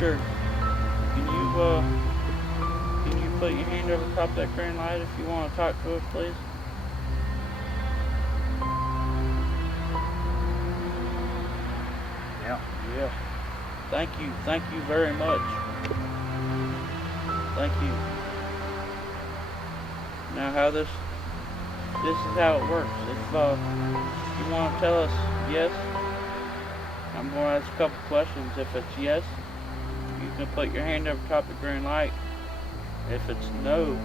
Richard, can you put your hand over top of that green light if you want to talk to us, please? Yeah. Yeah. Thank you very much. Thank you. Now this is how it works. If you want to tell us yes, I'm going to ask a couple questions. If it's yes, you can put your hand over top of the green light. If it's no,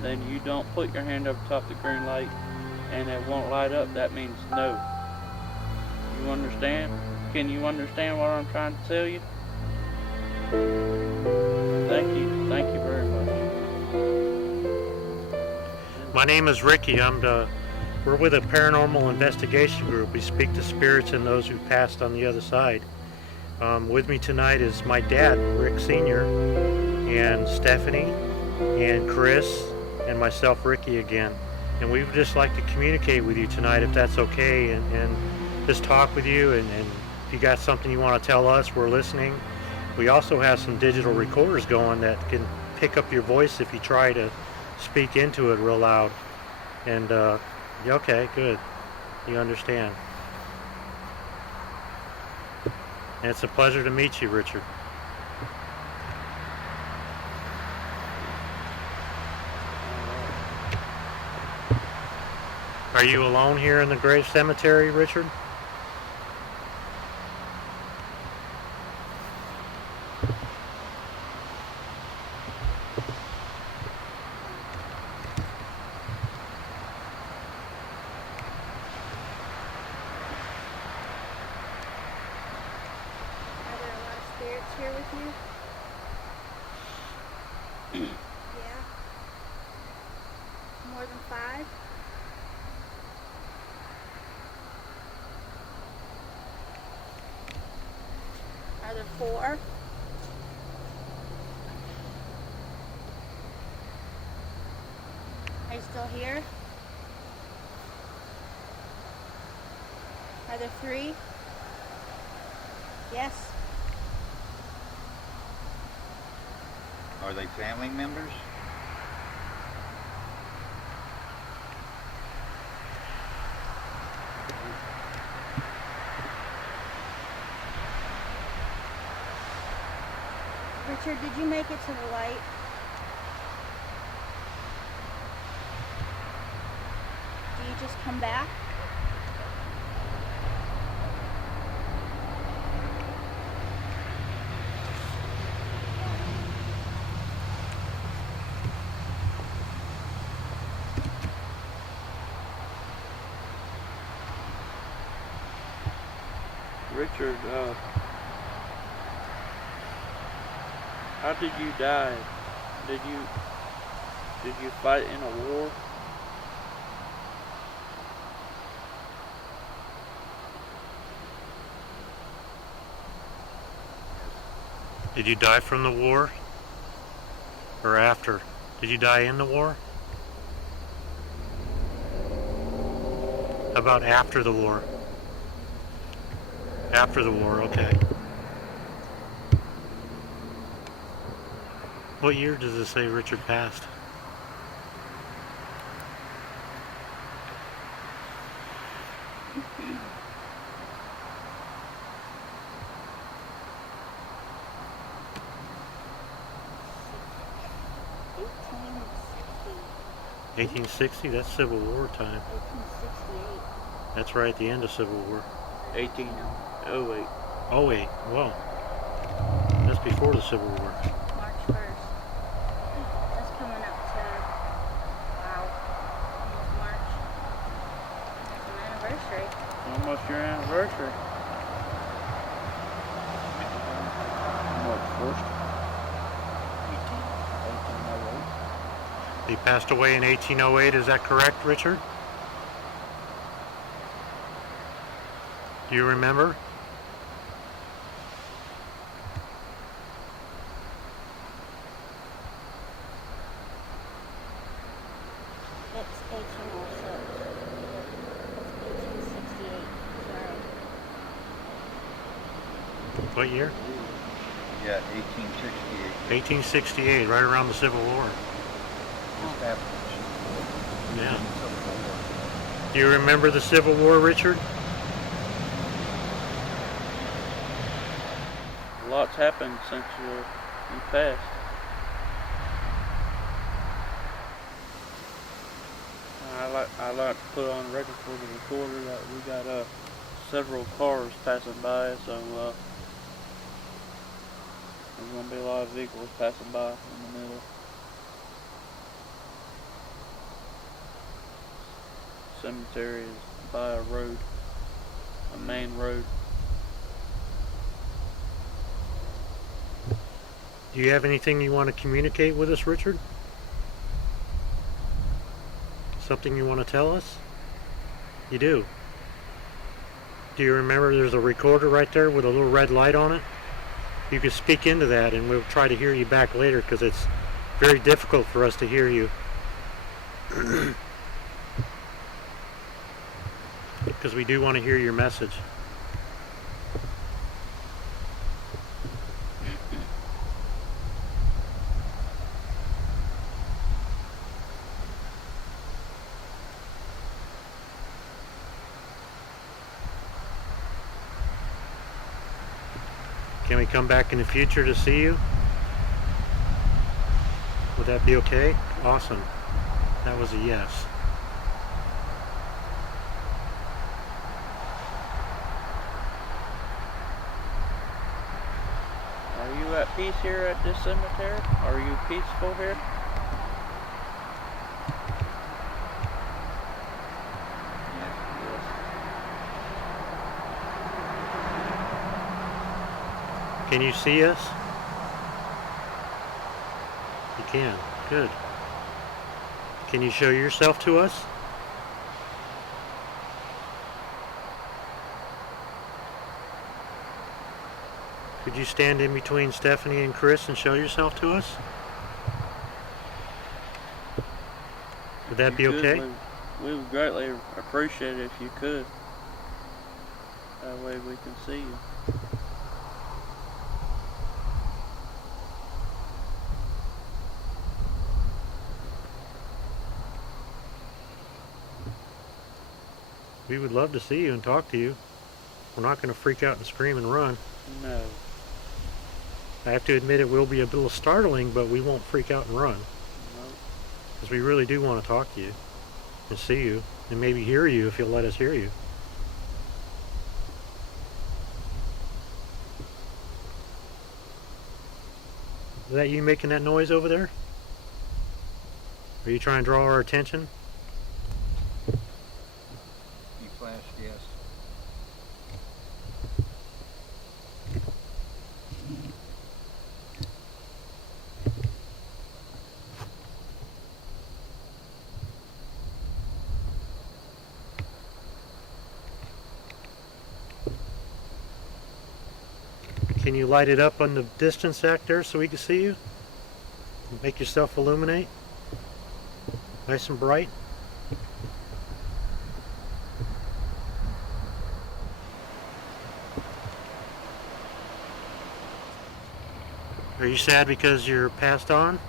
then you don't put your hand over top of the green light and it won't light up. That means no. You understand? Can you understand what I'm trying to tell you? Thank you. Thank you very much. My name is Ricky. We're with a paranormal investigation group. We speak to spirits and those who've passed on the other side. With me tonight is my dad, Rick Sr., and Stephanie, and Chris, and myself, Ricky, again. And we would just like to communicate with you tonight, if that's okay, and just talk with you, and if you got something you want to tell us, we're listening. We also have some digital recorders going that can pick up your voice if you try to speak into it real loud. And okay, good. You understand. And it's a pleasure to meet you, Richard. Are you alone here in the grave cemetery, Richard? Here with you? Yeah. More than 5? Are there 4? Are you still here? Are there 3? Yes. Are they family members? Richard, did you make it to the light? Do you just come back? Richard, how did you die? Did you fight in a war? Did you die from the war? Or after? Did you die in the war? How about after the war? After the war, okay. What year does it say Richard passed? $1860? That's Civil War time. 1868. That's right at the end of Civil War. 1808. Oh wait, well, that's before the Civil War. March 1st. That's coming up to, wow, almost March. That's an anniversary. Almost your anniversary. March 1st. 1808. He passed away in 1808, is that correct, Richard? Do you remember? It's 1806. It's 1868. Sorry. What year? Yeah, 1868. 1868, right around the Civil War. Just after. Yeah. Do you remember the Civil War, Richard? A lot's happened since you passed. I like to put on record for the recorder that we got several cars passing by, so there's gonna be a lot of vehicles passing by in the middle. Cemetery is by a road, a main road. Do you have anything you want to communicate with us, Richard? Something you want to tell us? You do. Do you remember there's a recorder right there with a little red light on it? You can speak into that and we'll try to hear you back later because it's very difficult for us to hear you. Because we do want to hear your message. Can we come back in the future to see you? Would that be okay? Awesome. That was a yes. Are you at peace here at this cemetery? Are you peaceful here? Can you see us? You can. Good. Can you show yourself to us? Could you stand in between Stephanie and Chris and show yourself to us? Would that be okay? We would greatly appreciate it if you could. That way we can see you. We would love to see you and talk to you. We're not going to freak out and scream and run. No. I have to admit it will be a little startling, but we won't freak out and run. No. Because we really do want to talk to you and see you and maybe hear you if you'll let us hear you. Is that you making that noise over there? Are you trying to draw our attention? You flashed yes. Can you light it up on the distance actor so we can see you? Make yourself illuminate. Nice and bright. Are you sad because you're passed on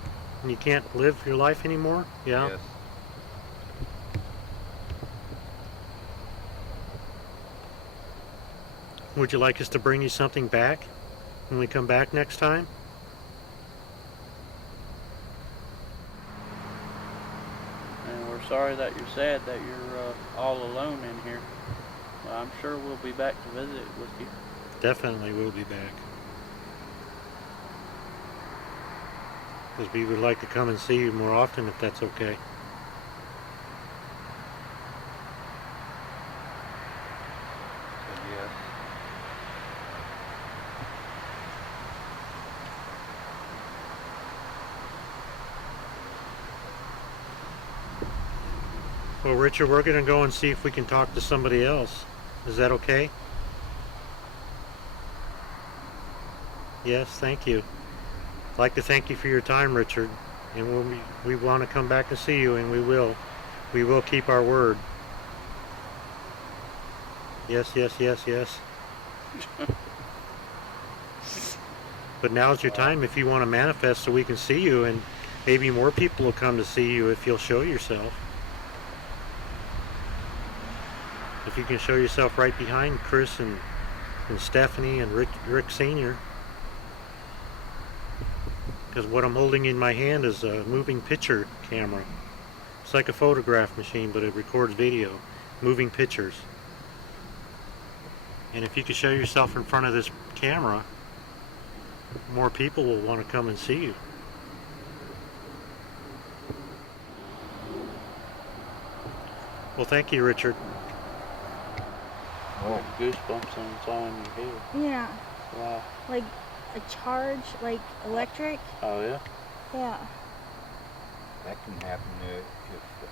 and you can't live your life anymore? Yeah. Yes. Would you like us to bring you something back when we come back next time? And we're sorry that you're sad that you're all alone in here. Well, I'm sure we'll be back to visit with you. Definitely we'll be back. Because we would like to come and see you more often if that's okay. Said yes. Well, Richard, we're going to go and see if we can talk to somebody else. Is that okay? Yes, thank you. I'd like to thank you for your time, Richard. And we want to come back and see you, and we will. We will keep our word. Yes, yes, yes, yes. But now's your time if you want to manifest so we can see you, and maybe more people will come to see you if you'll show yourself. If you can show yourself right behind Chris and Stephanie and Rick Sr. Because what I'm holding in my hand is a moving picture camera. It's like a photograph machine, but it records video, moving pictures. And if you can show yourself in front of this camera, more people will want to come and see you. Well, thank you, Richard. Oh, Goosebumps and it's all in your head. Yeah. Wow. Like a charge, like electric. Oh yeah? Yeah. that can happen if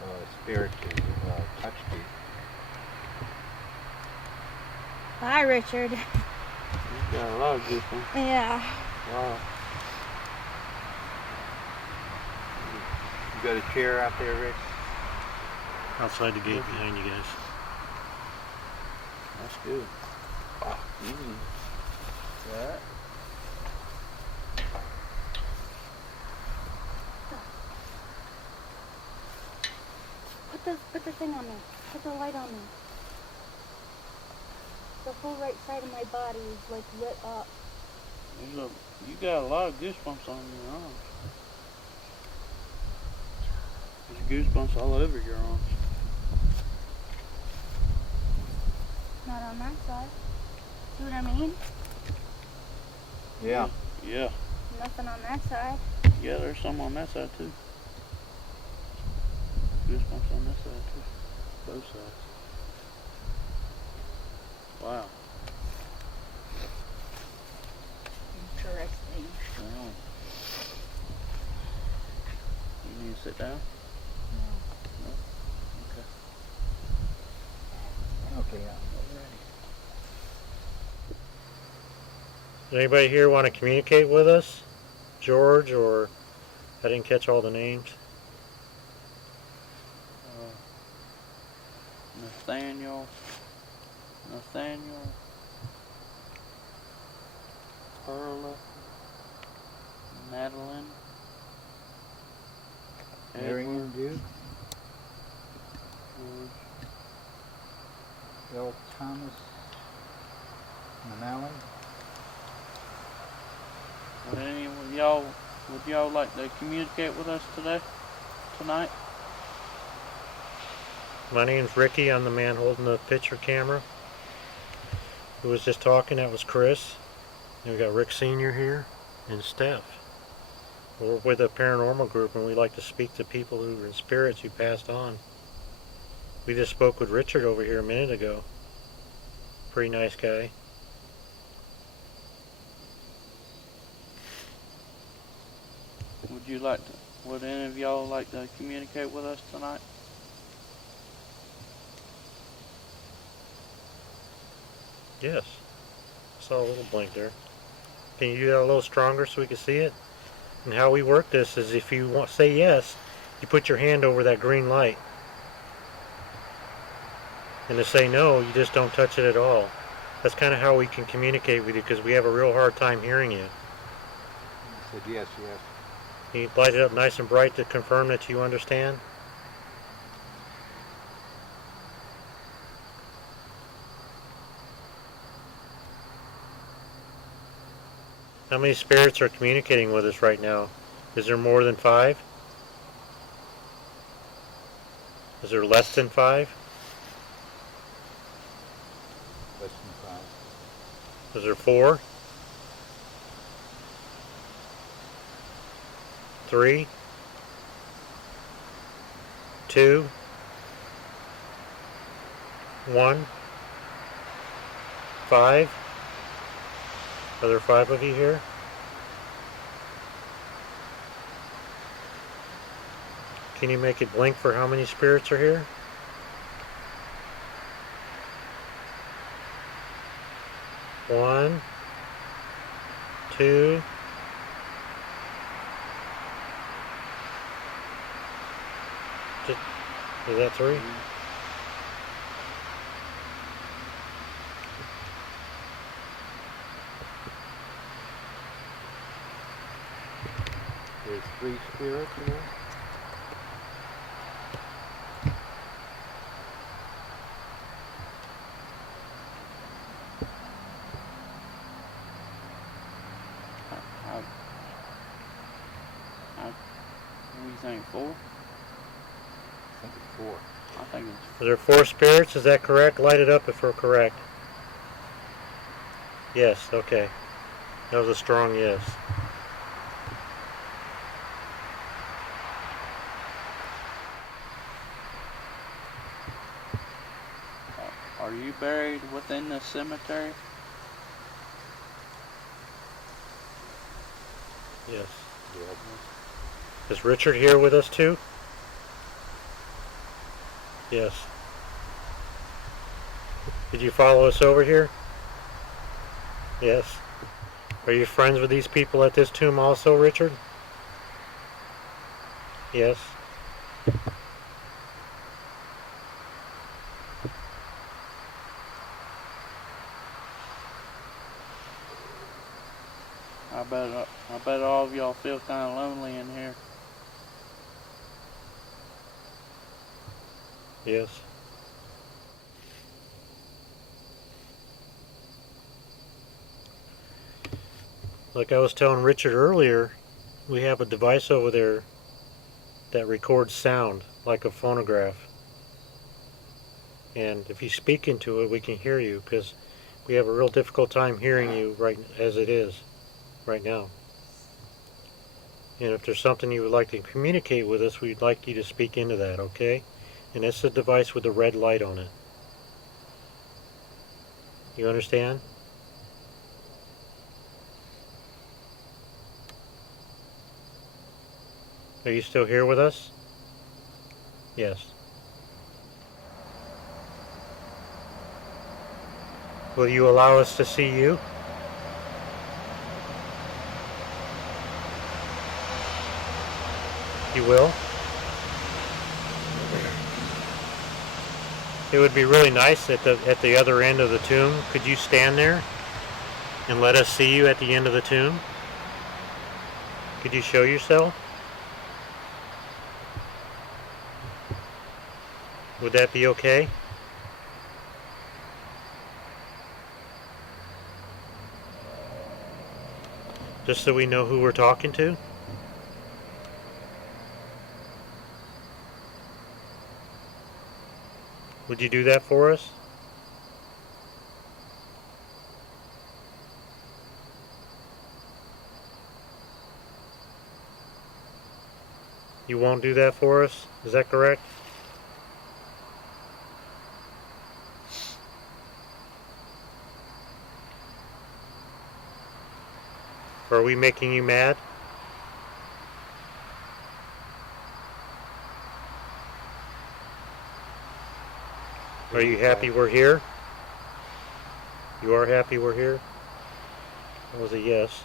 a spirit is touched you. Bye, Richard. You got a lot of goosebumps. Yeah. Wow. You got a chair out there, Rick? Outside the gate behind you guys. That's good. Wow. That. Put the thing on me. Put the light on me. The whole right side of my body is like lit up. You got a lot of goosebumps on your arms. There's goosebumps all over your arms. Not on that side. See what I mean? Yeah. Yeah. Nothing on that side. Yeah, there's some on that side too. Goosebumps on this side too. Both sides. Wow. Interesting. Wow. You need to sit down? No? Okay. Okay, I'm ready. Does anybody here want to communicate with us? George, or I didn't catch all the names. Nathaniel, Perla, Madeline, Marion Duke, George, Bill Thomas, Manallen. Would y'all like to communicate with us tonight? My name's Ricky. I'm the man holding the picture camera. Who was just talking? That was Chris. And we got Rick Sr. here and Steph. We're with a paranormal group, and we like to speak to people who are in spirits who passed on. We just spoke with Richard over here a minute ago. Pretty nice guy. Would any of y'all like to communicate with us tonight? Yes. I saw a little blank there. Can you do that a little stronger so we can see it? And how we work this is if you want say yes, you put your hand over that green light. And to say no, you just don't touch it at all. That's kind of how we can communicate with you, because we have a real hard time hearing you. I said yes, yes. You light it up nice and bright to confirm that you understand. How many spirits are communicating with us right now? Is there more than 5? Is there less than 5? Less than 5. Is there 4? 3? 2? 1? 5? Are there 5 of you here? Can you make it blink for how many spirits are here? One, 2, is that 3? 3 spirits here? What do you think, 4? I think it's 4. I think it's Are there 4 spirits? Is that correct? Light it up if we're correct. Yes, okay. That was a strong yes. Are you buried within the cemetery? Yes. Yeah. Is Richard here with us too? Yes. Did you follow us over here? Yes. Are you friends with these people at this tomb also, Richard? Yes. I bet all of y'all feel kind of lonely in here. Yes. Like I was telling Richard earlier, we have a device over there that records sound like a phonograph. And if you speak into it, we can hear you, because we have a real difficult time hearing you right as it is right now. And if there's something you would like to communicate with us, we'd like you to speak into that, okay? And that's the device with the red light on it. You understand? Are you still here with us? Yes. Will you allow us to see you? You will? It would be really nice at the other end of the tomb. Could you stand there and let us see you at the end of the tomb? Could you show yourself? Would that be okay? Just so we know who we're talking to? Would you do that for us? You won't do that for us? Is that correct? Are we making you mad? Are you happy we're here? You are happy we're here? That was a yes.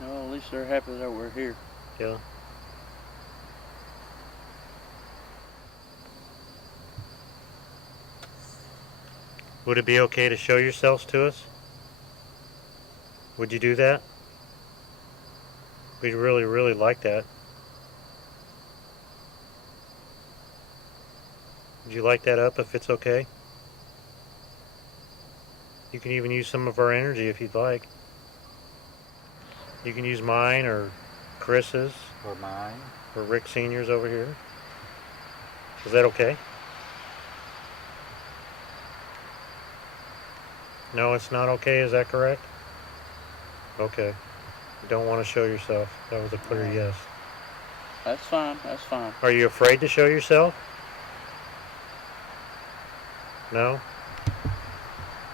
Well, at least they're happy that we're here. Yeah. Would it be okay to show yourselves to us? Would you do that? We'd really, really like that. Would you like that up if it's okay? You can even use some of our energy if you'd like. You can use mine or Chris's Or mine? or Rick Sr.'s over here. Is that okay? No, it's not okay, is that correct? Okay. You don't want to show yourself. That was a clear yes. That's fine, that's fine. Are you afraid to show yourself? No?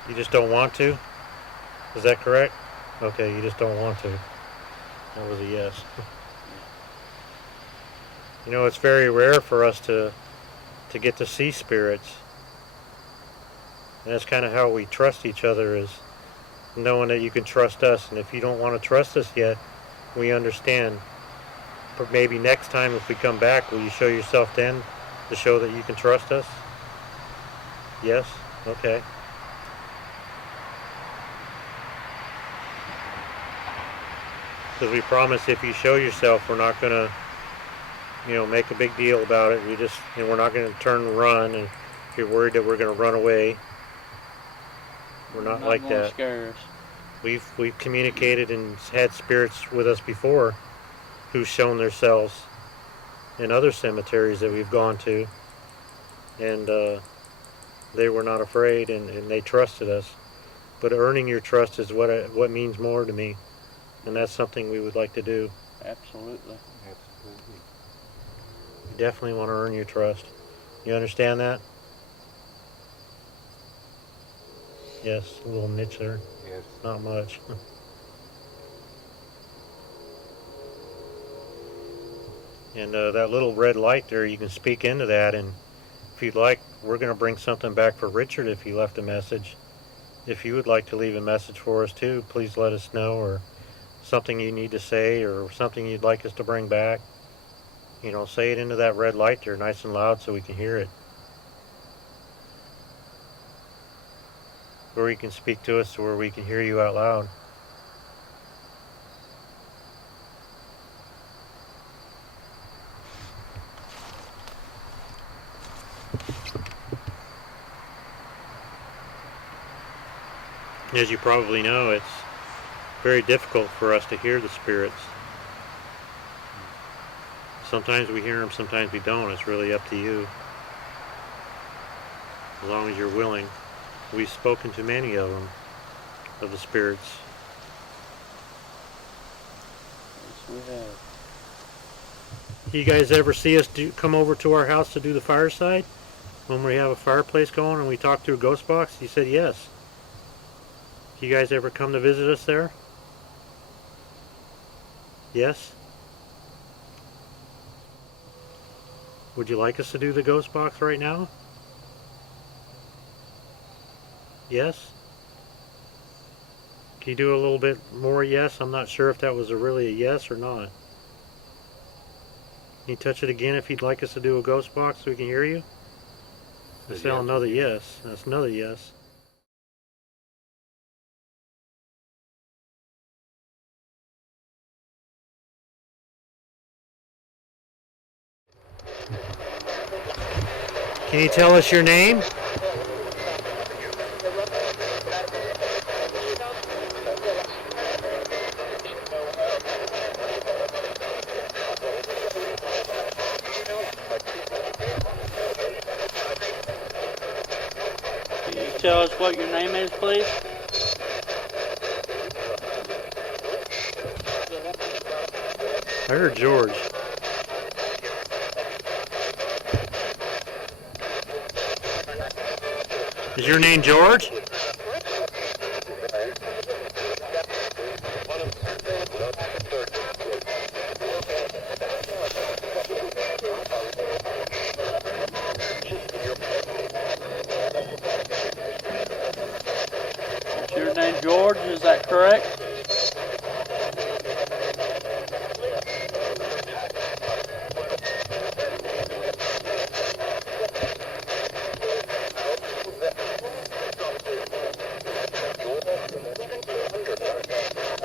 You just don't want to? Is that correct? Okay, you just don't want to. That was a yes. You know, it's very rare for us to get to see spirits. And that's kind of how we trust each other, is knowing that you can trust us. And if you don't want to trust us yet, we understand. But maybe next time if we come back, will you show yourself then to show that you can trust us? Yes? Okay. Because we promise if you show yourself, we're not gonna, make a big deal about it. We're not gonna turn and run, and if you're worried that we're gonna run away, we're not like gonna that. Scare us. We've communicated and had spirits with us before, who've shown themselves in other cemeteries that we've gone to, and they were not afraid, and they trusted us. But earning your trust is what means more to me, and that's something we would like to do. Absolutely. Absolutely. You definitely want to earn your trust. You understand that? Yes, a little niche there. Yes. Not much. And that little red light there, you can speak into that, and if you'd like, we're going to bring something back for Richard if he left a message. If you would like to leave a message for us too, please let us know, or something you need to say, or something you'd like us to bring back. Say it into that red light there nice and loud so we can hear it. Or you can speak to us where we can hear you out loud. As you probably know, it's very difficult for us to hear the spirits. Sometimes we hear them, sometimes we don't. It's really up to you. As long as you're willing. We've spoken to many of them, of the spirits. Yes, we have. You guys ever see us come over to our house to do the fireside? When we have a fireplace going and we talk through Ghost Box? He said yes. You guys ever come to visit us there? Yes? Would you like us to do the Ghost Box right now? Yes? Can you do a little bit more yes? I'm not sure if that was really a yes or not. Can you touch it again if you'd like us to do a Ghost Box so we can hear you? That's Yes. another yes. That's another yes. Can you tell us your name? Can you tell us what your name is, please? I heard George. Is your name George? Is your name George? Is that correct?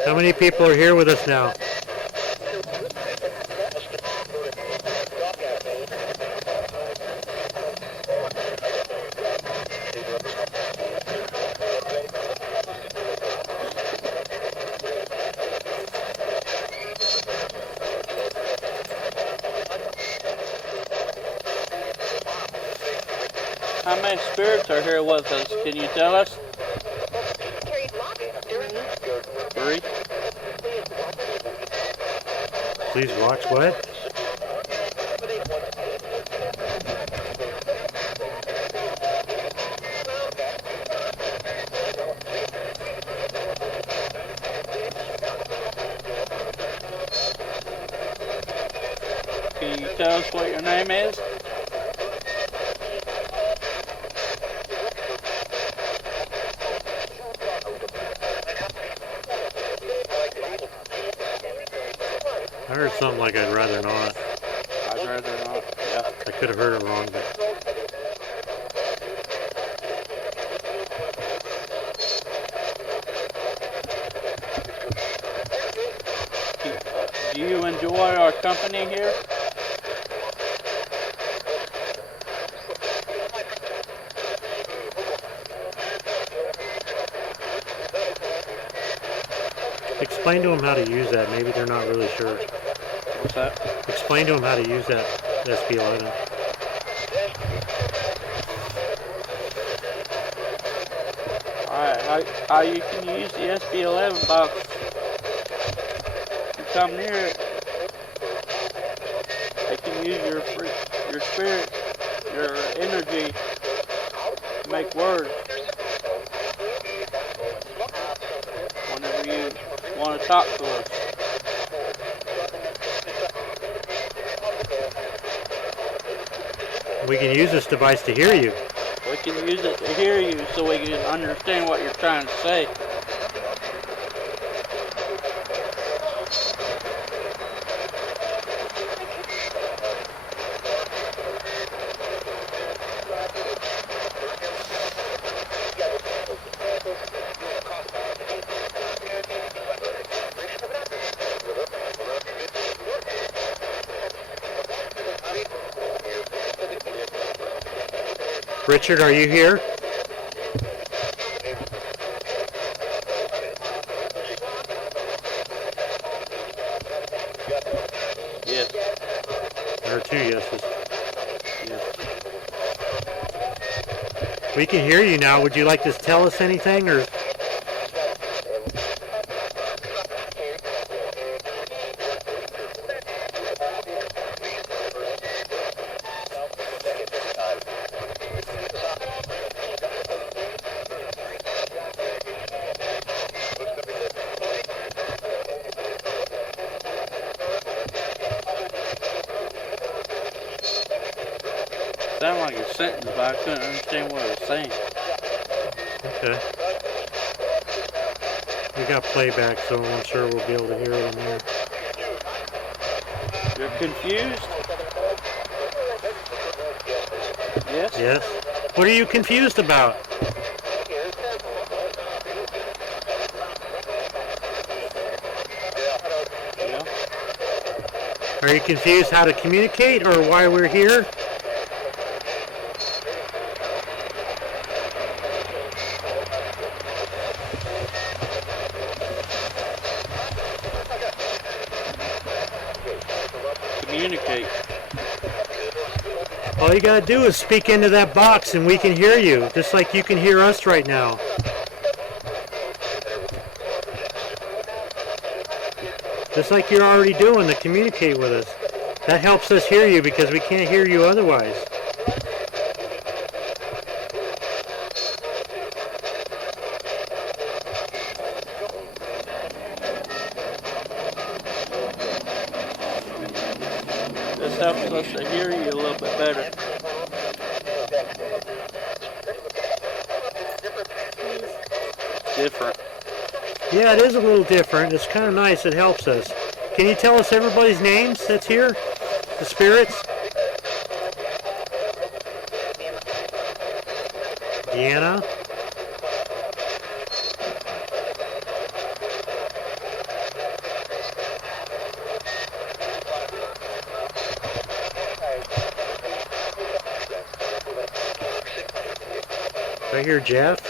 How many people are here with us now? How many spirits are here with us? Can you tell us? 3. Please watch what? Can you tell us what your name is? I heard something like I'd rather not. I'd rather not. Yeah. I could have heard it wrong, but Can our company here? Explain to them how to use that. Maybe they're not really sure. What's that? Explain to them how to use that SB11. Alright, how you can use the SB11 box. You come near it, they can use your spirit, your energy to make words. Whenever you want to talk to us. We can use this device to hear you. We can use it to hear you so we can understand what you're trying to say. Richard, are you here? Yes. There are two yeses. Yes. We can hear you now. Would you like to tell us anything, or? Sounded like a sentence, but I couldn't understand what it was saying. Okay. We got playback, so I'm sure we'll be able to hear it in there. You're confused? Yes? Yes? What are you confused about? Yeah. Are you confused how to communicate or why we're here? Communicate. All you gotta do is speak into that box and we can hear you, just like you can hear us right now. Just like you're already doing to communicate with us. That helps us hear you because we can't hear you otherwise. This helps us to hear you a little bit better. Different. Yeah, it is a little different. It's kind of nice. It helps us. Can you tell us everybody's names that's here? The spirits? Deanna? Right here, Jeff.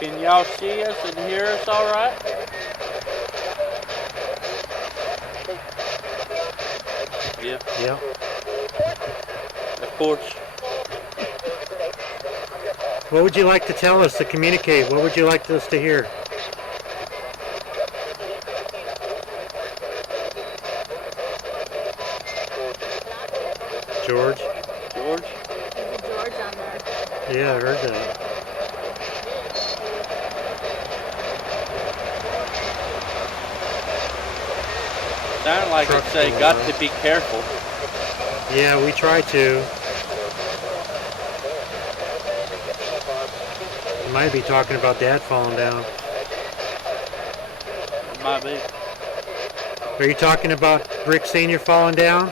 Can y'all see us and hear us all right? Yeah. Yeah. Of course. What would you like to tell us to communicate? What would you like us to hear? George? George? There's a George on there. Yeah, I heard that. Sounded like it say, got to be careful. Yeah, we try to. You might be talking about Dad falling down. Might be. Are you talking about Rick Sr. falling down?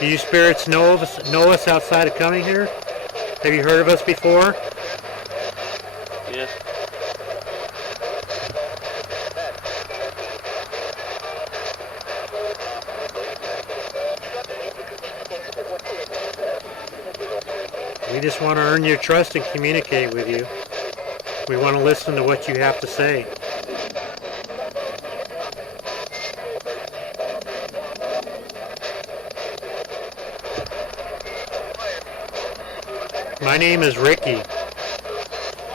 Do you spirits know us outside of coming here? Have you heard of us before? Yes. We just want to earn your trust and communicate with you. We want to listen to what you have to say. My name is Ricky.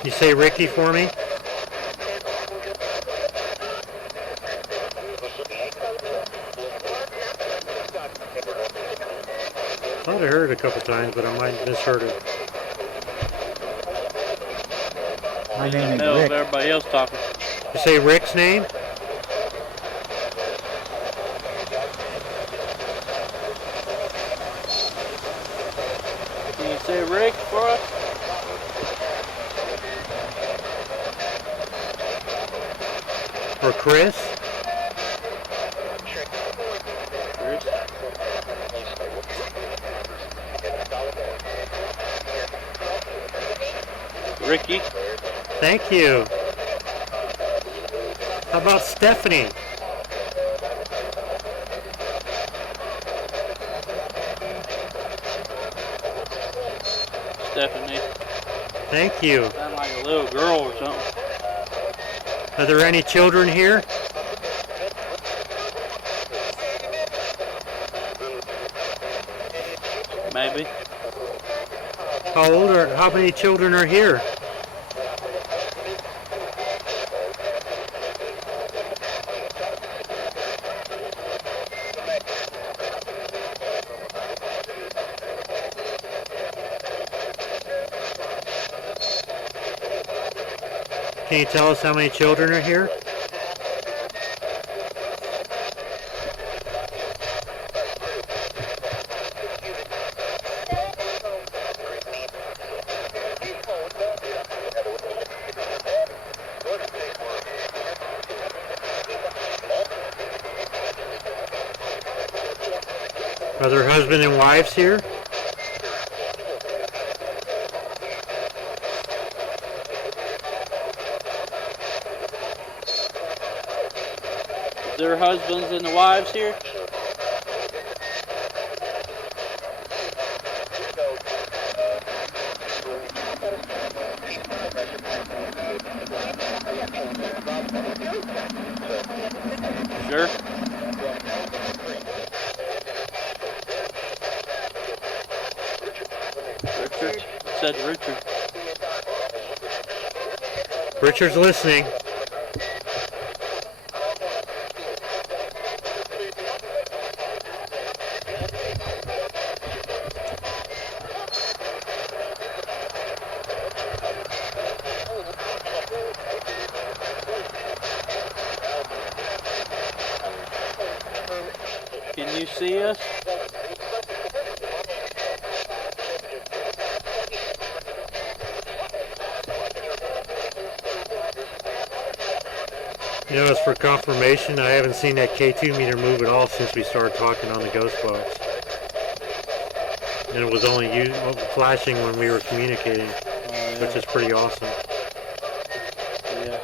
You say Ricky for me? I thought I heard it a couple times, but I might have misheard it. My In the name middle is of Rick. everybody else talking. You say Rick's name? Can you say Rick for us? Or Chris? Chris? Ricky? Thank you. How about Stephanie? Stephanie? Thank you. Sound like a little girl or something. Are there any children here? Maybe. How many children are here? Can you tell us how many children are here? Are there husband and wives here? Their husbands and the wives here? Sure. Richard? Said Richard. Richard's listening. Can you see us? You know, as for confirmation, I haven't seen that K2 meter move at all since we started talking on the ghost box. And it was only flashing when we were communicating, which is pretty awesome. Yeah.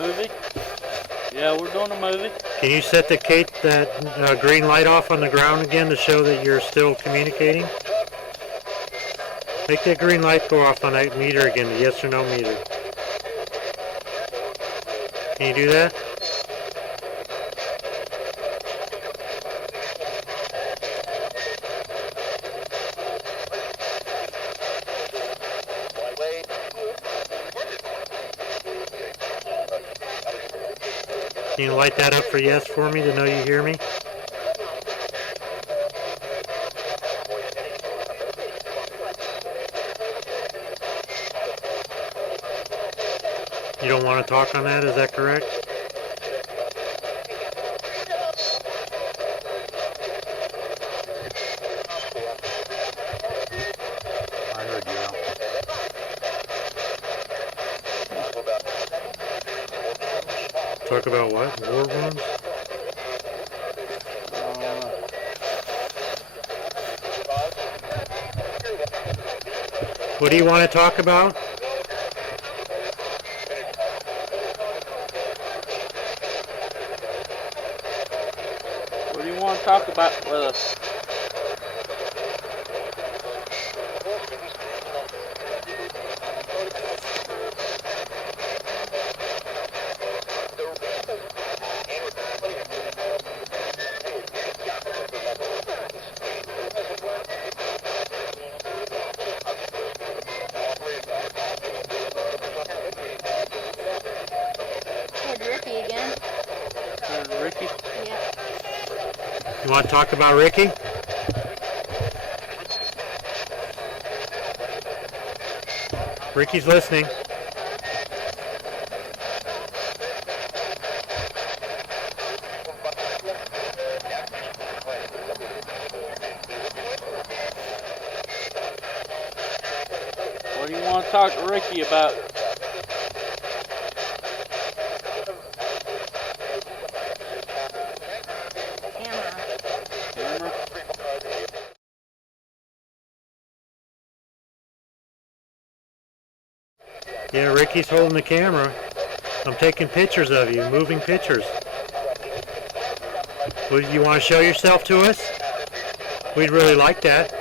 Movie? Yeah, we're doing a movie. Can you set that green light off on the ground again to show that you're still communicating? Make that green light go off on that meter again, the yes or no meter. Can you do that? Can you light that up for yes for me to know you hear me? You don't want to talk on that, is that correct? Talk about what? War wounds? What do you want to talk about? What do you want to talk about with us? Ricky again. Ricky? Yeah. You want to talk about Ricky? Ricky's listening. What do you want to talk to Ricky about? Camera? Yeah, Ricky's holding the camera. I'm taking pictures of you, moving pictures. Would you want to show yourself to us? We'd really like that.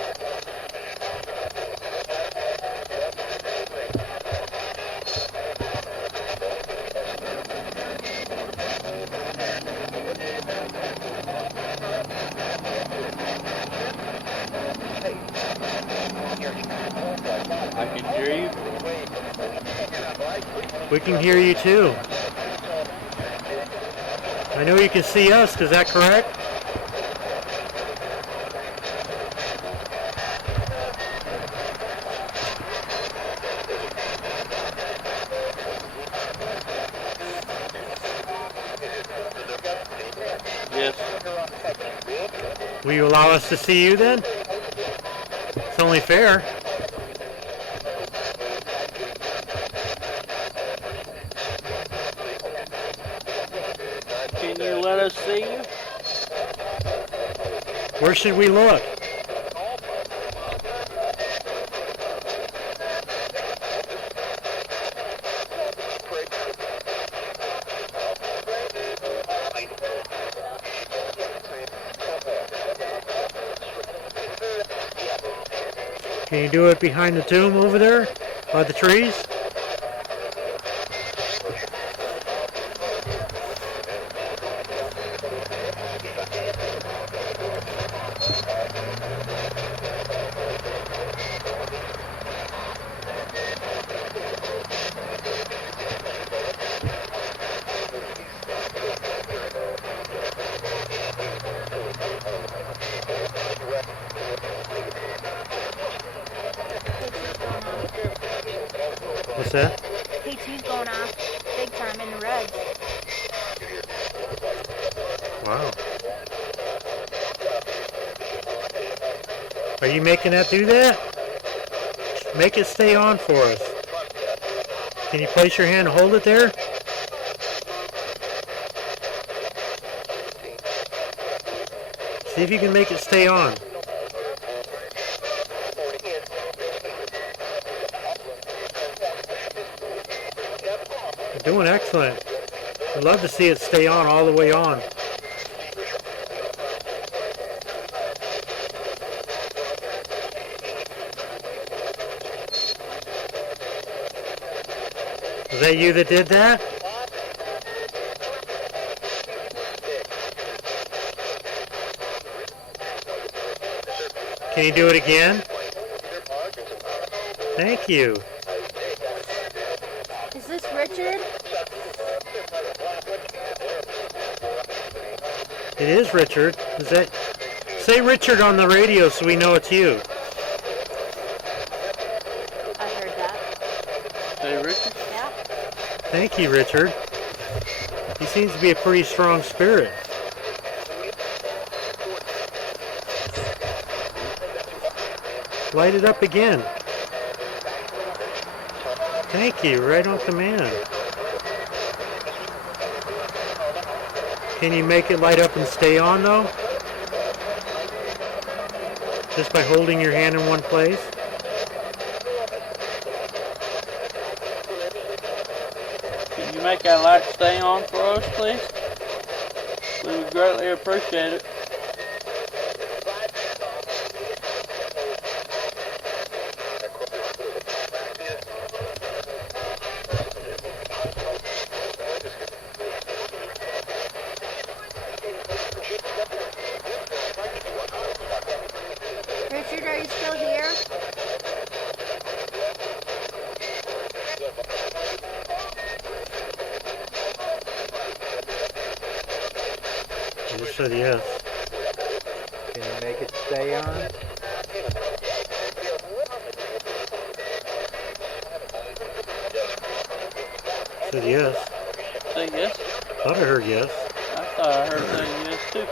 I can hear you. We can hear you too. I know you can see us, is that correct? Yes. Will you allow us to see you then? It's only fair. Can you let us see you? Where should we look? Can you do it behind the tomb over there? By the trees? What's that? KT's going off big time in the red. Wow. Are you making that do that? Make it stay on for us. Can you place your hand and hold it there? See if you can make it stay on. You're doing excellent. I'd love to see it stay on all the way on. Was that you that did that? Can you do it again? Thank you. Is this Richard? It is Richard. Is that? Say Richard on the radio so we know it's you. I heard that. Say Ricky? Yeah. Thank you, Richard. He seems to be a pretty strong spirit. Light it up again. Thank you, right on command. Can you make it light up and stay on though? Just by holding your hand in one place? Can you make that light stay on for us, please? We would greatly appreciate it. Richard, are you still here? I just said yes. Can you make it stay on? Said yes. Say yes? Thought I heard yes. I thought I heard saying yes too.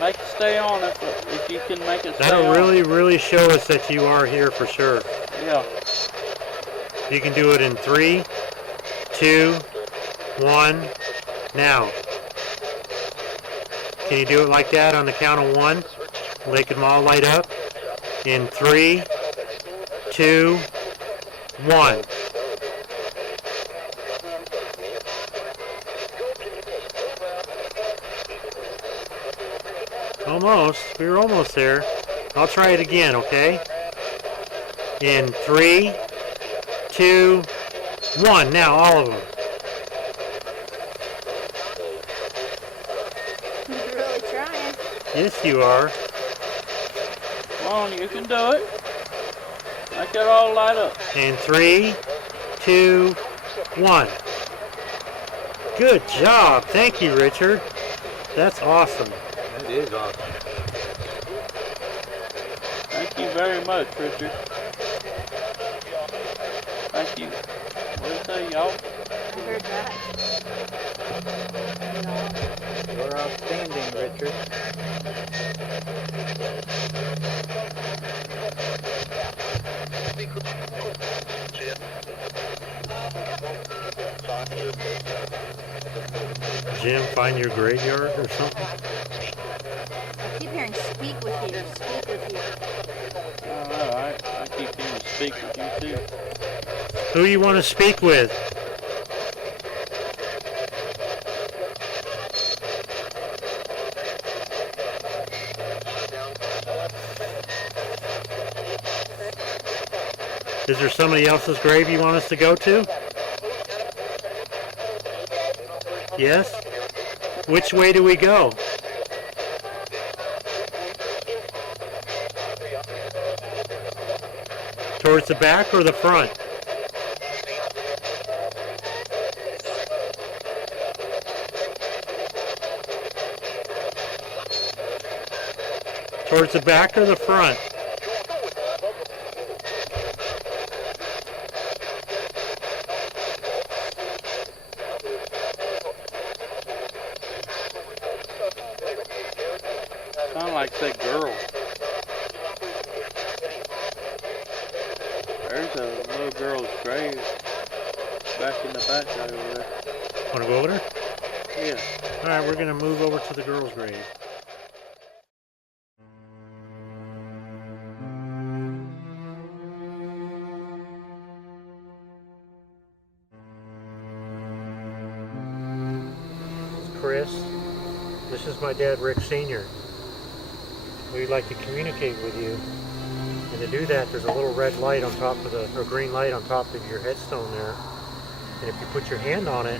Make it stay on if you can make it stay That'll on. really show us that you are here for sure. Yeah. You can do it in 3, 2, 1, now. Can you do it like that on the count of 1? Make them all light up. In 3, 2, 1. Almost. We were almost there. I'll try it again, okay? In 3, 2, 1. Now, all of them. You're really trying. Yes, you are. Come on, you can do it. Make it all light up. In 3, 2, 1. Good job. Thank you, Richard. That's awesome. That is awesome. Thank you very much, Richard. Thank you. What do you say, y'all? You heard that? You're outstanding, Richard. Jim, find your graveyard or something? I keep hearing speak with you, speak with you. I don't know. I keep hearing speak with you too. Who you want to speak with? Is there somebody else's grave you want us to go to? Yes? Which way do we go? Towards the back or the front? Towards the back or the front? Sound like that girl. There's a little girl's grave back in the back over there. Want to go over there? Yeah. Alright, we're going to move over to the girl's grave. Chris, this is my dad, Rick Sr. We'd like to communicate with you. And to do that, there's a little red light on top of or green light on top of your headstone there. And if you put your hand on it,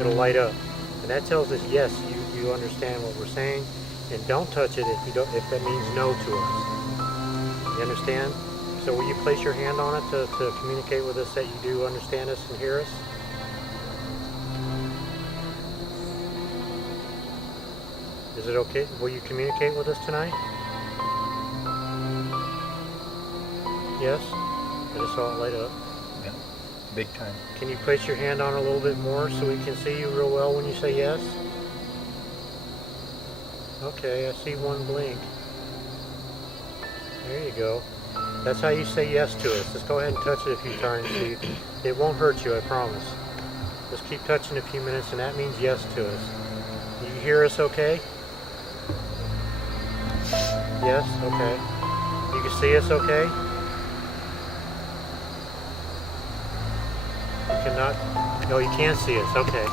it'll light up. And that tells us, yes, you understand what we're saying. And don't touch it if that means no to us. You understand? So will you place your hand on it to communicate with us that you do understand us and hear us? Is it okay? Will you communicate with us tonight? Yes? I just saw it light up. Yeah, big time. Can you place your hand on it a little bit more so we can see you real well when you say yes? Okay, I see one blink. There you go. That's how you say yes to us. Just go ahead and touch it a few times. It won't hurt you, I promise. Just keep touching a few minutes and that means yes to us. You hear us okay? Yes? Okay. You can see us okay? You cannot? No, you can see us. Okay.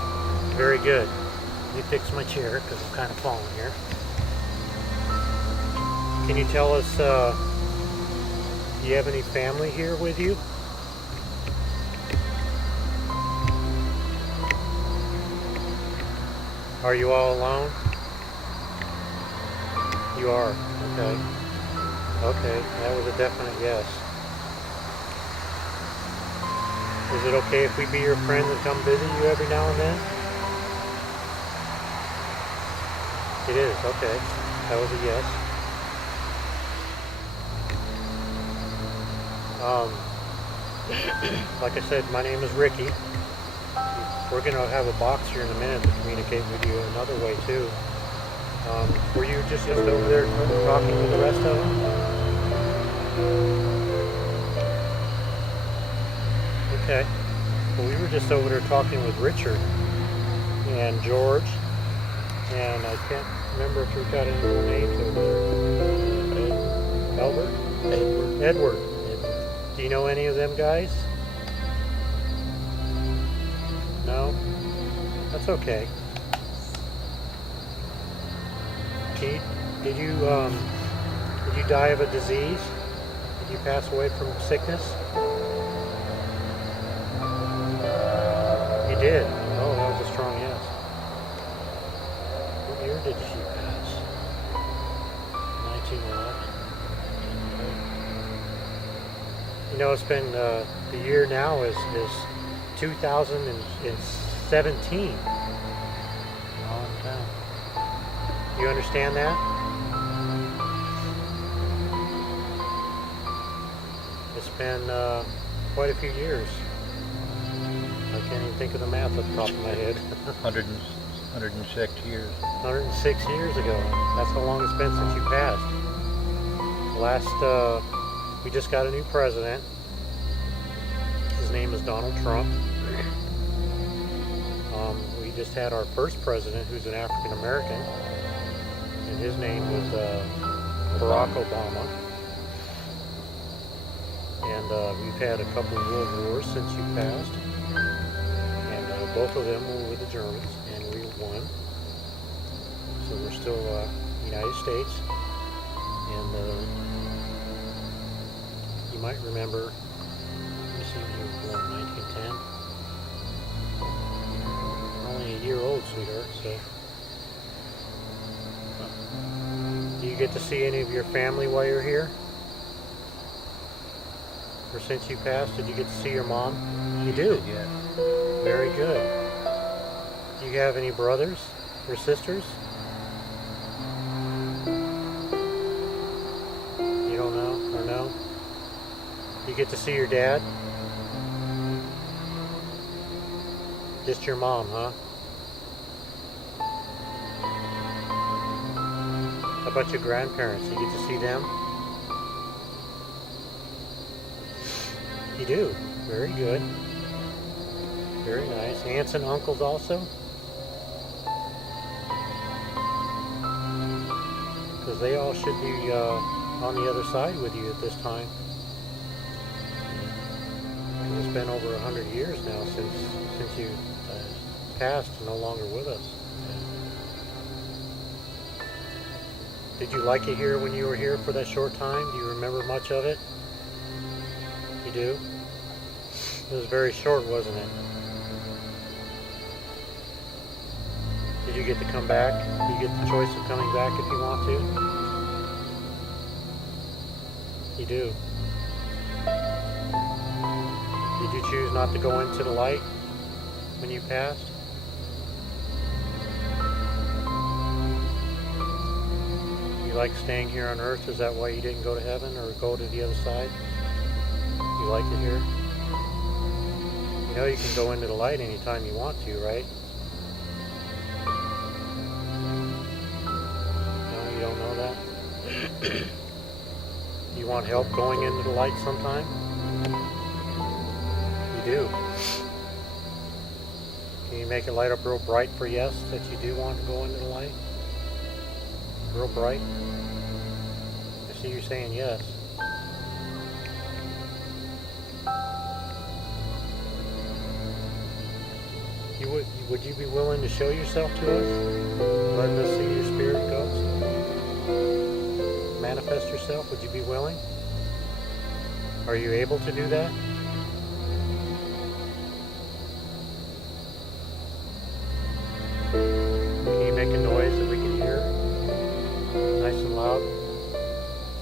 Very good. Let me fix my chair because I'm kind of falling here. Can you tell us, do you have any family here with you? Are you all alone? You are. Okay. Okay, that was a definite yes. Is it okay if we be your friends and come visit you every now and then? It is, okay. That was a yes. Like I said, my name is Ricky. We're going to have a box here in a minute to communicate with you another way too. Were you just over there talking with the rest of them? Okay. Well, we were just over there talking with Richard and George, and I can't remember if we've got any more names over there. Albert? Edward. Do you know any of them guys? No? That's okay. Did you die of a disease? Did you pass away from sickness? You did? Oh, that was a strong yes. What year did she pass? 1911. You know, it's been, the year now is 2017. Long time. You understand that? It's been quite a few years. I can't even think of the math at the top of my head. 106 years. 106 years ago. That's how long it's been since you passed. We just got a new president. His name is Donald Trump. We just had our first president, who's an African American, and his name was Barack Obama. And we've had a couple of world wars since you passed, and both of them were with the Germans, and we won. So we're still United States, and you might remember. Let me see, you were born in 1910. Only a year old, sweetheart, so. Do you get to see any of your family while you're here? Or since you passed, did you get to see your mom? You do? Yes. Very good. Do you have any brothers or sisters? You don't know, or no? You get to see your dad? Just your mom, huh? How about your grandparents? You get to see them? You do. Very good. Very nice. Aunts and uncles also? Because they all should be on the other side with you at this time. It's been over 100 years now since you passed and no longer with us. Did you like it here when you were here for that short time? Do you remember much of it? You do? It was very short, wasn't it? Did you get to come back? Do you get the choice of coming back if you want to? You do. Did you choose not to go into the light when you passed? You like staying here on earth? Is that why you didn't go to heaven or go to the other side? You like it here? You know you can go into the light anytime you want to, right? No, you don't know that? You want help going into the light sometime? You do. Can you make it light up real bright for yes, that you do want to go into the light? Real bright? I see you saying yes. Would you be willing to show yourself to us? Letting us see your spirit ghost? Manifest yourself? Would you be willing? Are you able to do that? Can you make a noise that we can hear? Nice and loud?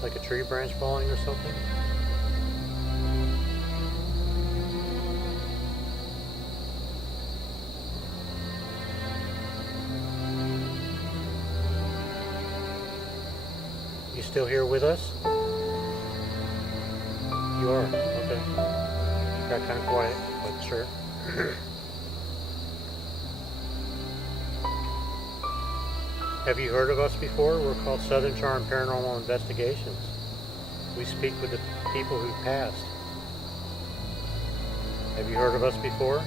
Like a tree branch falling or something? You still here with us? You are? Okay. Got kind of quiet, but sure. Have you heard of us before? We're called Southern Charm Paranormal Investigations. We speak with the people who've passed. Have you heard of us before?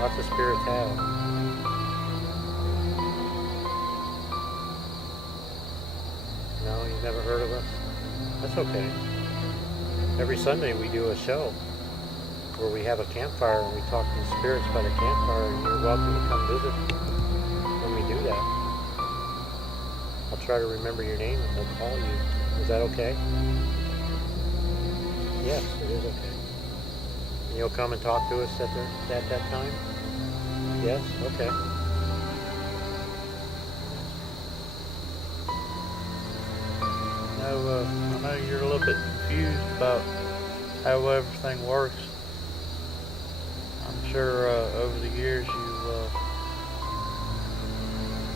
Lots of spirits have. No, you've never heard of us? That's okay. Every Sunday we do a show where we have a campfire and we talk to the spirits by the campfire, and you're welcome to come visit when we do that. I'll try to remember your name and we'll call you. Is that okay? Yes, it is okay. And you'll come and talk to us at that time? Yes? Okay. I know you're a little bit confused about how everything works. I'm sure over the years you've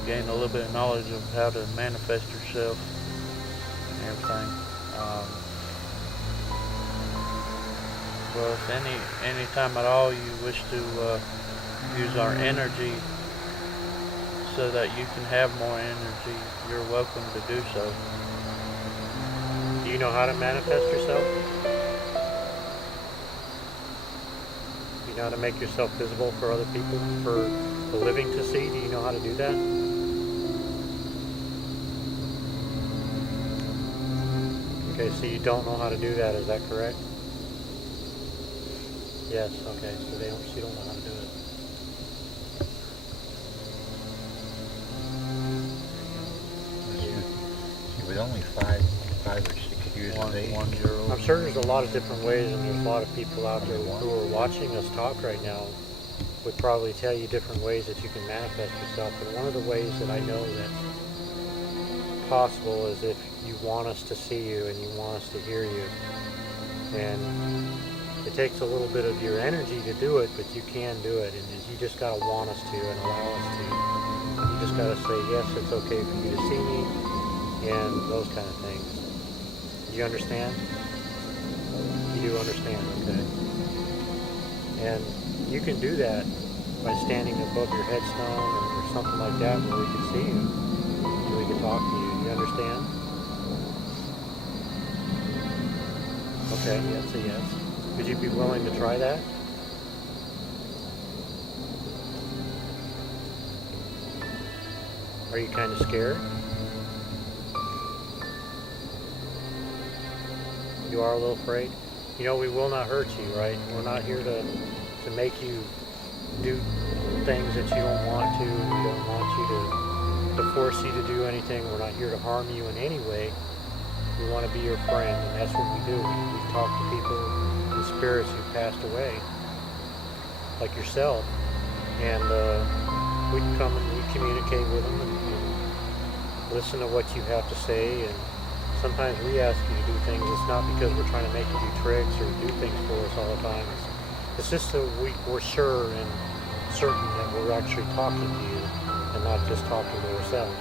gained a little bit of knowledge of how to manifest yourself and everything. Well, if any time at all you wish to use our energy so that you can have more energy, you're welcome to do so. Do you know how to manifest yourself? Do you know how to make yourself visible for other people, for the living to see? Do you know how to do that? Okay, so you don't know how to do that, is that correct? Yes, okay, so you don't know how to do it. She was only five or 6 years of age. 1 year old. I'm sure there's a lot of different ways, and there's a lot of people out there who are watching us talk right now would probably tell you different ways that you can manifest yourself. But one of the ways that I know that's possible is if you want us to see you and you want us to hear you. And it takes a little bit of your energy to do it, but you can do it. And you just got to want us to and allow us to. You just got to say, yes, it's okay for you to see me, and those kind of things. Do you understand? You do understand, okay. And you can do that by standing above your headstone or something like that where we can see you, and we can talk to you. You understand? Okay, that's a yes. Would you be willing to try that? Are you kind of scared? You are a little afraid? You know, we will not hurt you, right? We're not here to make you do things that you don't want to. We don't want you to force you to do anything. We're not here to harm you in any way. We want to be your friend, and that's what we do. We talk to people and spirits who passed away, like yourself, and we come and we communicate with them and listen to what you have to say. And sometimes we ask you to do things. It's not because we're trying to make you do tricks or do things for us all the time. It's just so we're sure and certain that we're actually talking to you and not just talking to ourselves.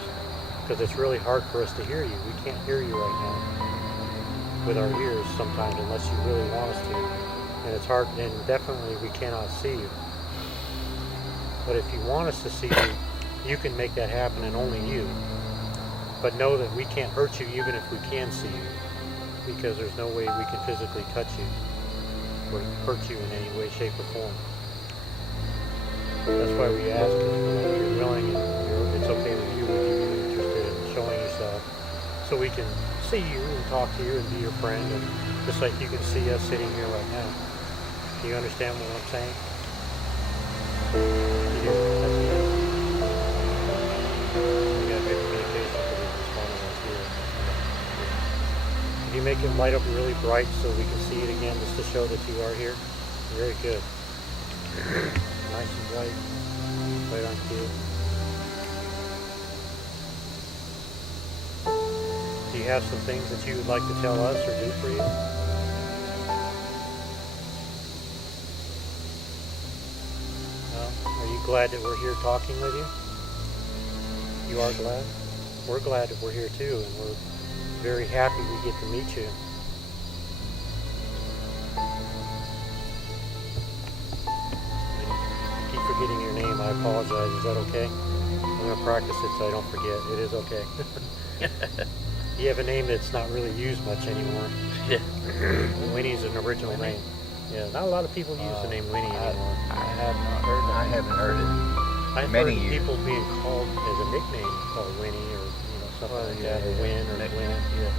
Because it's really hard for us to hear you. We can't hear you right now with our ears sometimes unless you really want us to. And it's hard, and definitely we cannot see you. But if you want us to see you, you can make that happen, and only you. But know that we can't hurt you even if we can see you, because there's no way we can physically touch you or hurt you in any way, shape, or form. That's why we ask if you're willing and it's okay with you, would you be interested in showing yourself so we can see you and talk to you and be your friend, and just like you can see us sitting here right now. Do you understand what I'm saying? You do? That's good. We got good communication because he's responding us here. Can you make it light up really bright so we can see it again just to show that you are here? Very good. Nice and bright. Right on cue. Do you have some things that you would like to tell us or do for you? No? Are you glad that we're here talking with you? You are glad? We're glad that we're here too, and we're very happy we get to meet you. I keep forgetting your name. I apologize. Is that okay? I'm going to practice it so I don't forget. It is okay. You have a name that's not really used much anymore. Yeah. Winnie's an original Winnie? name. Yeah, not a lot of people use the name Winnie anymore. I have not heard it. I haven't heard it. I've many heard years. people being called as a nickname called Winnie or something like that, or Win or Win. Yeah.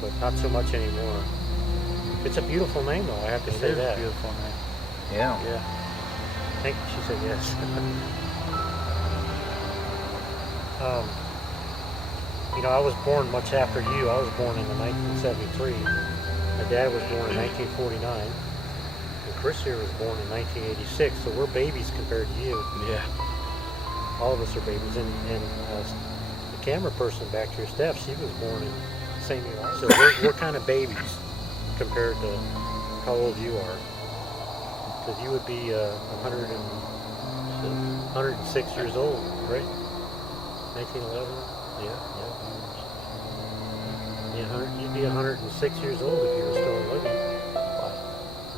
But not so much anymore. It's a beautiful name though, I have to say that. Beautiful name. Yeah. Yeah. Thank you. She said yes. I was born much after you. I was born in 1973. My dad was born in 1949. And Chris here was born in 1986. So we're babies compared to you. Yeah. All of us are babies. And the camera person back here, Steph, she was born in the same year. So we're kind of babies compared to how old you are. Because you would be 106 years old, right? 1911? Yeah. You'd be 106 years old if you were still living. Wow.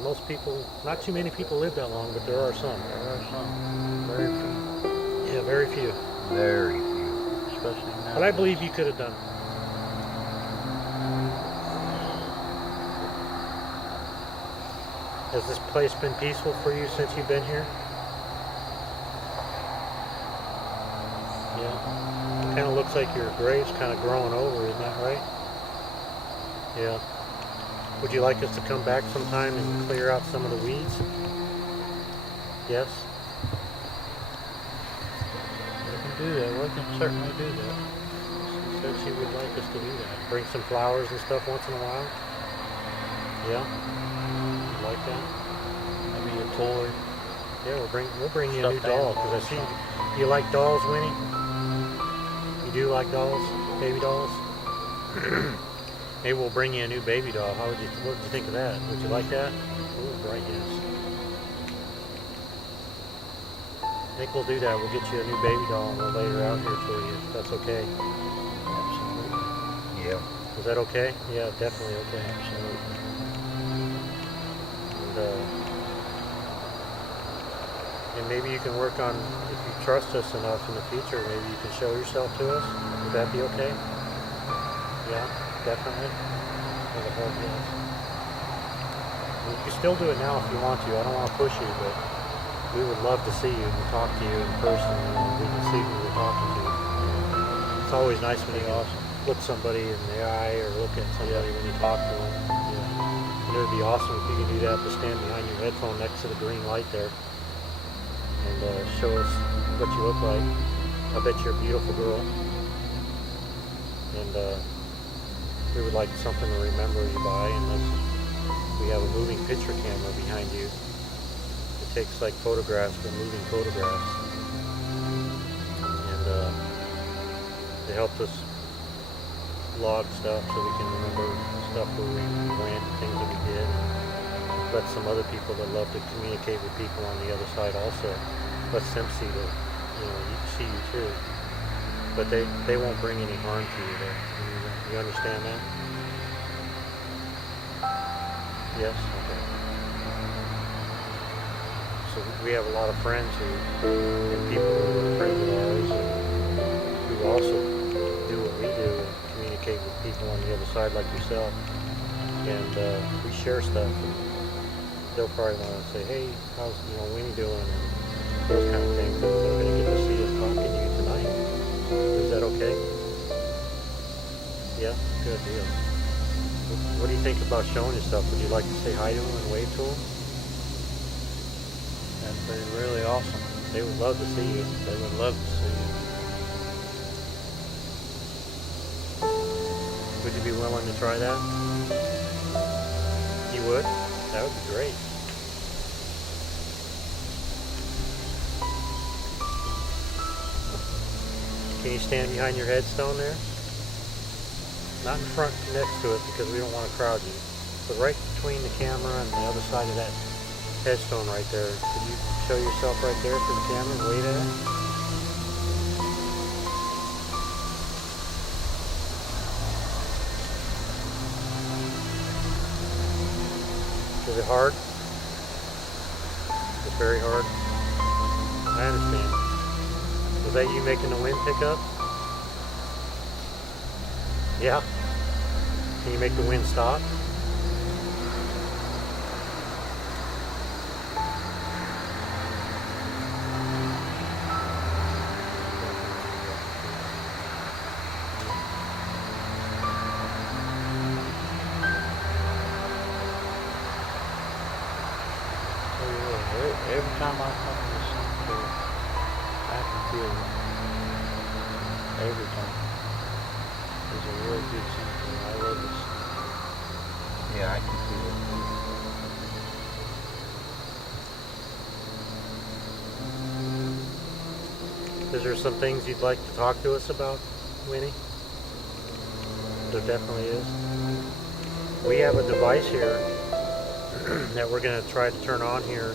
Most people, not too many people live that long, but there are some. There are some. Very few. Yeah, very few. Very few. Especially now. But I believe you could have done it. Has this place been peaceful for you since you've been here? Yeah. It kind of looks like your grave's kind of growing over, isn't that right? Yeah. Would you like us to come back sometime and clear out some of the weeds? Yes? We can do that. We can certainly do that. She said she would like us to do that. Bring some flowers and stuff once in a while? Yeah? You like that? Maybe a toy. Yeah, we'll bring you a new Stuffed doll, animal. because I see you like dolls, Winnie? You do like dolls? Baby dolls? Maybe we'll bring you a new baby doll. What would you think of that? Would you like that? Ooh, bright yes. I think we'll do that. We'll get you a new baby doll and we'll lay her out here for you, if that's okay. Absolutely. Yeah. Is that okay? Yeah, definitely okay. Absolutely. And maybe you can work on, if you trust us enough in the future, maybe you can show yourself to us. Would that be okay? Yeah, definitely. With a whole yes. You can still do it now if you want to. I don't want to push you, but we would love to see you and talk to you in person, and we can see who we're talking to. It's always nice when you look somebody in the eye or look at somebody when you talk to them. Yeah. And it would be awesome if you could do that, to stand behind your headphone next to the green light there and show us what you look like. I bet you're a beautiful girl. And we would like something to remember you by, and we have a moving picture camera behind you. It takes like photographs, but moving photographs. And it helps us log stuff so we can remember stuff where we went, things that we did. Let some other people that love to communicate with people on the other side also. Let them see that, see you too. But they won't bring any harm to you there. You understand that? Yes? Okay. So we have a lot of friends and people who are friends of ours who also do what we do and communicate with people on the other side like yourself. And we share stuff. And they'll probably want to say, hey, how's Winnie doing? And those kind of things. They're going to get to see us talking to you tonight. Is that okay? Yeah? Good deal. What do you think about showing yourself? Would you like to say hi to them and wave to them? That's really awesome. They would love to see you. They would love to see you. Would you be willing to try that? You would? That would be great. Can you stand behind your headstone there? Not in front next to it because we don't want to crowd you. But right between the camera and the other side of that headstone right there. Could you show yourself right there for the camera and wave at it? Is it hard? It's very hard. I understand. Was that you making the wind pick up? Yeah? Can you make the wind stop? Every time I come to this cemetery, I can feel it. Every time. It's a really good cemetery. I love this cemetery. Yeah, I can feel it. Is there some things you'd like to talk to us about, Winnie? There definitely is. We have a device here that we're going to try to turn on here.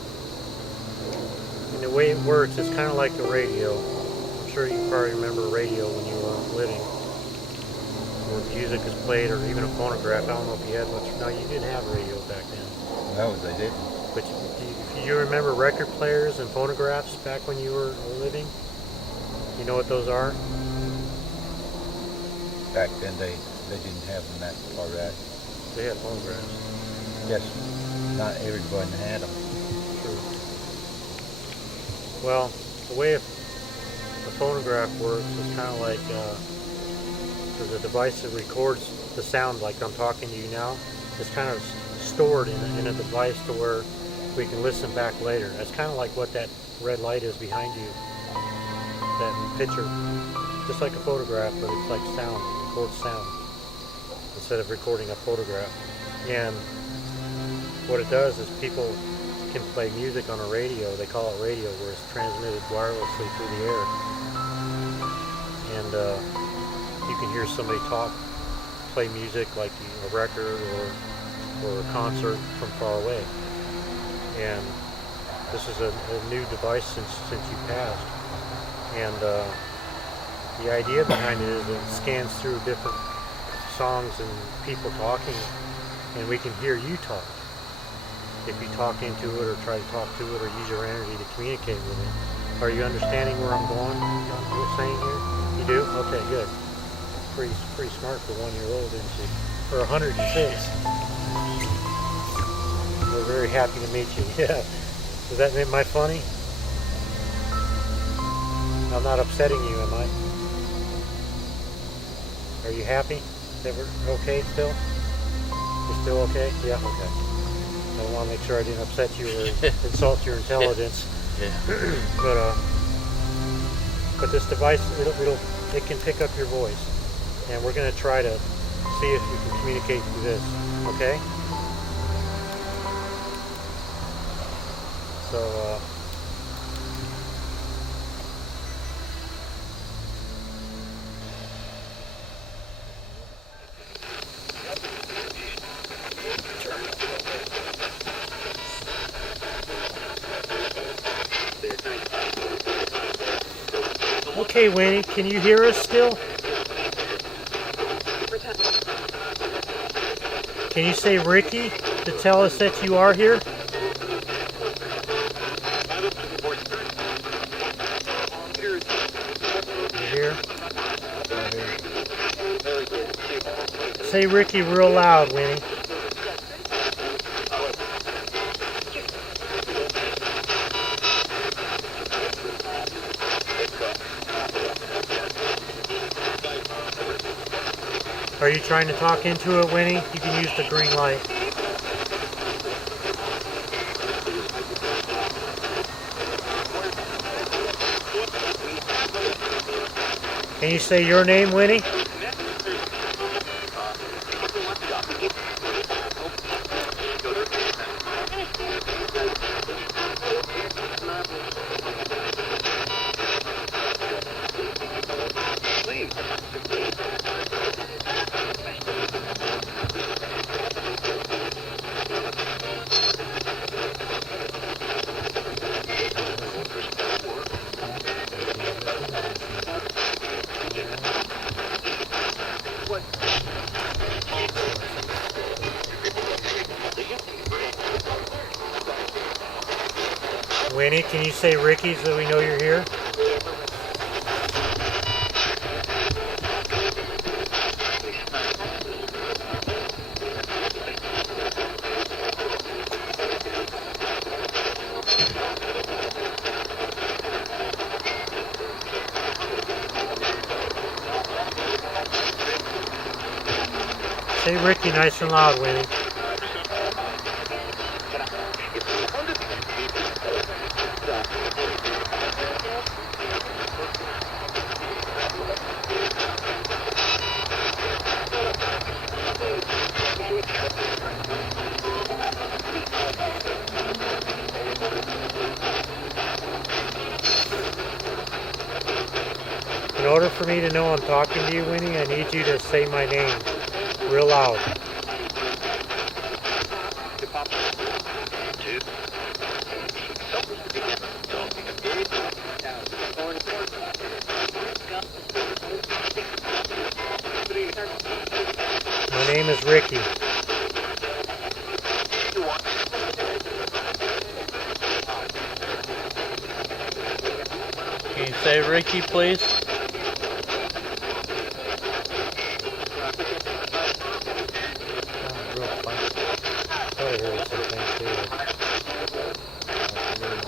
And the way it works is kind of like a radio. I'm sure you probably remember radio when you were living, where music is played, or even a phonograph. I don't know if you had much. No, you didn't have radio back then. No, they didn't. But do you remember record players and phonographs back when you were living? You know what those are? Back then they didn't have them that far back. They had phonographs. Yes, not everybody had them. True. Well, the way a phonograph works is kind of like there's a device that records the sound like I'm talking to you now. It's kind of stored in a device to where we can listen back later. That's kind of like what that red light is behind you. That picture, just like a photograph, but it's like sound. It records sound instead of recording a photograph. And what it does is people can play music on a radio. They call it radio, where it's transmitted wirelessly through the air. And you can hear somebody play music like a record or a concert from far away. And this is a new device since you passed. And the idea behind it is it scans through different songs and people talking, and we can hear you talk. If you talk into it or try to talk to it or use your energy to communicate with it. Are you understanding where I'm going? You're saying here? You do? Okay, good. Pretty smart for 1 year old, isn't she? For 106. We're very happy to meet you. Yeah. Does that make my funny? I'm not upsetting you, am I? Are you happy that we're okay still? You're still okay? Yeah, okay. I want to make sure I didn't upset you or insult your intelligence. Yeah. But this device, it can pick up your voice, and we're going to try to see if we can communicate through this. Okay? So. Okay, Winnie, can you hear us still? Can you say Ricky to tell us that you are here? You here? Say Ricky real loud, Winnie. Are you trying to talk into it, Winnie? You can use the green light. Can you say your name, Winnie? Winnie, can you say Ricky so we know you're here? Say Ricky nice and loud, Winnie. In order for me to know I'm talking to you, Winnie, I need you to say my name real loud. My name is Ricky. Can you say Ricky, please?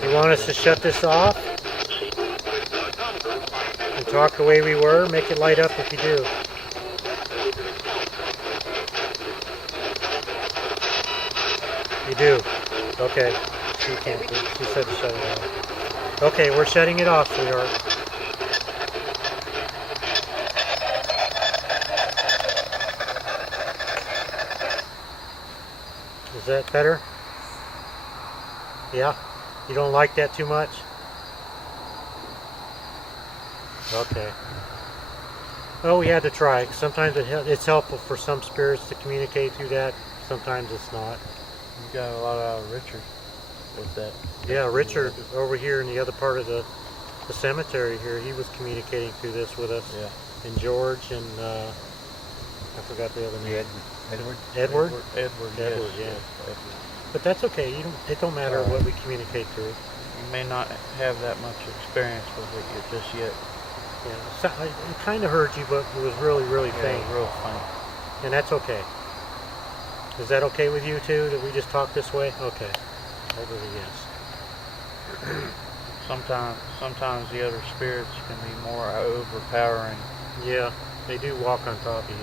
You want us to shut this off? And talk the way we were? Make it light up if you do. You do? Okay. She can't. She said to shut it off. Okay, we're shutting it off, sweetheart. Is that better? Yeah? You don't like that too much? Okay. Well, we had to try. Sometimes it's helpful for some spirits to communicate through that. Sometimes it's not. You got a lot out of Richard with that. Yeah, Richard over here in the other part of the cemetery here, he was communicating through this with us. Yeah. And George and I forgot the other name. Edward? Edward? Edward, Edward, yes, yeah. yes, Edward. But that's okay. It don't matter what we communicate through. You may not have that much experience with it just yet. Yeah, so, it kind of hurt you, but it was really, really faint. Real faint. And that's okay. Is that okay with you too? That we just talk this way? Okay. Over the yes. Sometimes the other spirits can be more overpowering. Yeah, they do walk on top of you.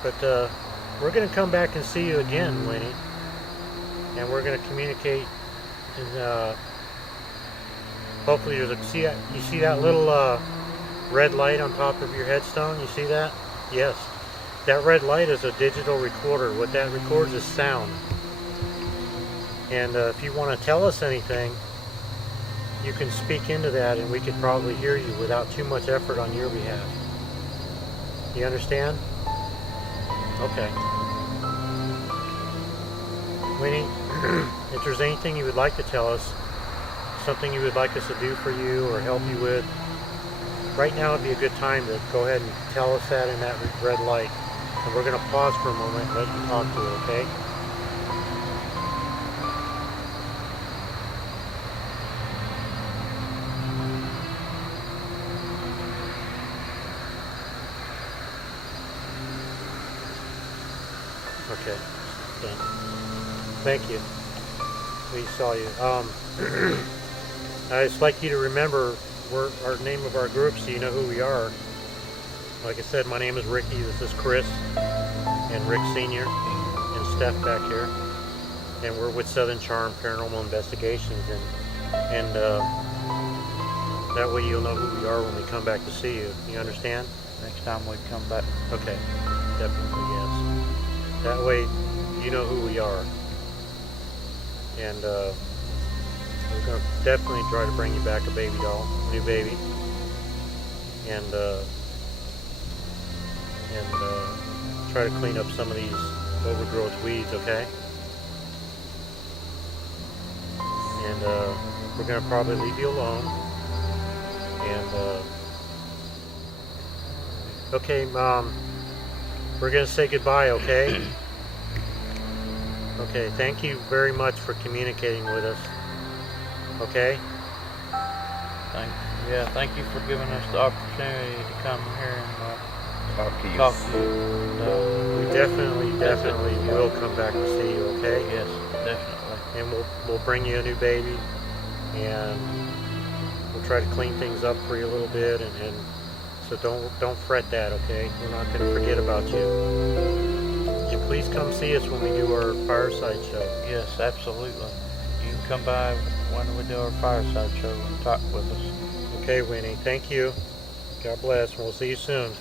But we're going to come back and see you again, Winnie. And we're going to communicate. And hopefully you see that little red light on top of your headstone? You see that? Yes. That red light is a digital recorder. What that records is sound. And if you want to tell us anything, you can speak into that and we could probably hear you without too much effort on your behalf. You understand? Okay. Winnie, if there's anything you would like to tell us, something you would like us to do for you or help you with, right now would be a good time to go ahead and tell us that in that red light. And we're going to pause for a moment and let you talk to it, okay? Okay, done. Thank you. We saw you. I just like you to remember our name of our group, so you know who we are. Like I said, my name is Ricky. This is Chris and Rick Senior and Steph back here, and we're with Southern Charm Paranormal Investigations, and that way you'll know who we are when we come back to see you. You understand? Next time we come back. Okay, definitely yes. That way you know who we are, and we're going to definitely try to bring you back a baby doll, new baby, and try to clean up some of these overgrowth weeds, okay? And we're going to probably leave you alone. And okay, we're going to say goodbye, okay? Okay, thank you very much for communicating with us. Okay? Thank you for giving us the opportunity to come here and Talk to you. talk to you. And, We definitely will come back to see you, okay? yes, definitely. And we'll bring you a new baby, and we'll try to clean things up for you a little bit, and so don't fret that, okay? We're not going to forget about you. Would you please come see us when we do our fireside show? Yes, absolutely. You can come by when we do our fireside show and talk with us. Okay, Winnie, thank you. God bless, and we'll see you soon.